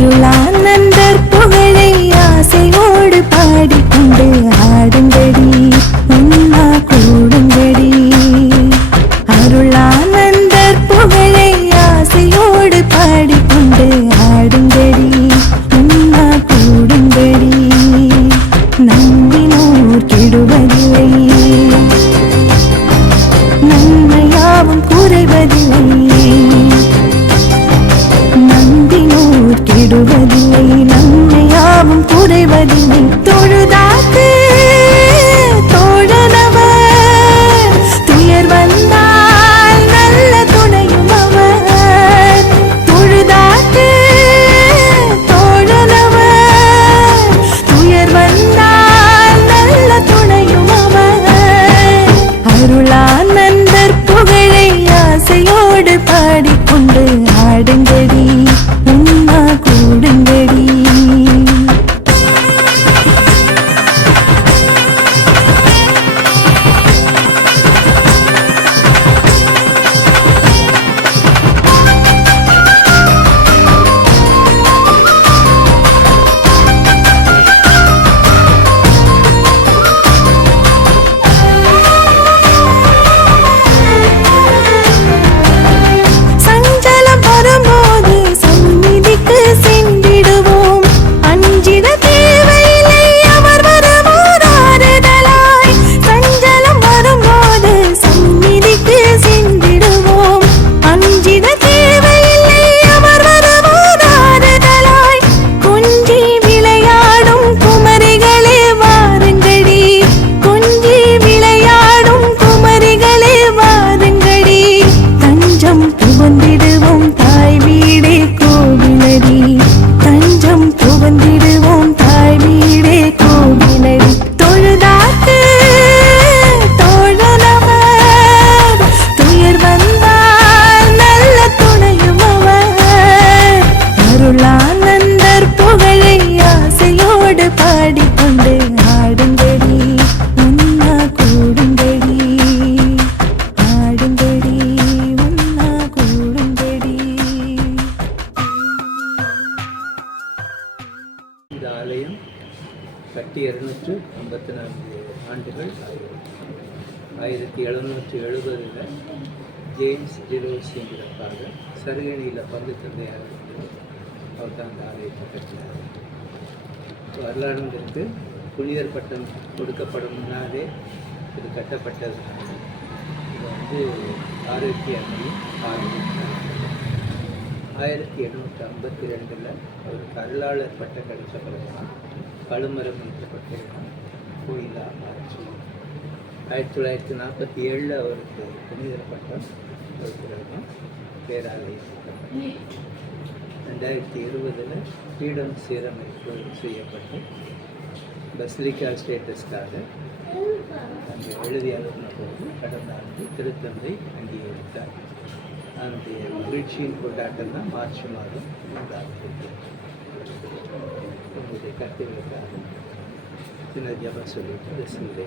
அருளானந்தர் புகழை ஆசையோடு பாடிக்கொண்டு ஆடுங்கடி அம்மா கூடுங்கடி. அருளானந்தர் புகழை ஆசையோடு பாடிக்கொண்டு ஆடுங்கடி அம்மா கூடுங்கடி. நம்பினோர் கெடுவதில்லை நன்மையாவும் குறைவதில்லை. Thank you. கட்டி இரநூற்று ஐம்பத்தி நான்கு ஆண்டுகள். ஆயிரத்தி எழுநூற்றி எழுபதில் ஜேம்ஸ் ஜெரோஸ் என்கிறப்பாக சருகணியில் பங்கு தந்தையாக அவர் தான் அந்த ஆலயத்தை கட்டினார். வரலாறுங்கிறது புனிதர் பட்டம் கொடுக்கப்படும் முன்னாலே இது கட்டப்பட்டது. இது வந்து ஆரோக்கிய அன்னையும் ஆரோக்கியம் ஆயிரத்தி எண்ணூற்றி ஐம்பத்தி ரெண்டில் அவருக்கு அருளாளர் பட்டம் கிடைச்ச பிறகுதான் கழுமரம் என்ற பட்டம் கோயிலாக மாறிச்சு. ஆயிரத்தி தொள்ளாயிரத்தி நாற்பத்தி ஏழில் அவருக்கு புனிதர் பட்டம் கொடுக்கிறது பேராலயம் ரெண்டாயிரத்தி இருபதில் ஃப்ரீடம் சீரமைப்பு செய்யப்பட்டு பஸ்லிக்கா ஸ்டேட்டஸ்க்காக அங்கே எழுதி அனுப்பின போது கடந்த ஆண்டு திருத்தந்தை அங்கீகரித்தார். அதனுடைய மகிழ்ச்சியின் கொண்டாட்டம் தான் மார்ச் மாதம் மூன்றாம் தேதி. உங்களுடைய கருத்துகளுக்காக சின்ன ஜபம் சொல்லிட்டு சிந்தை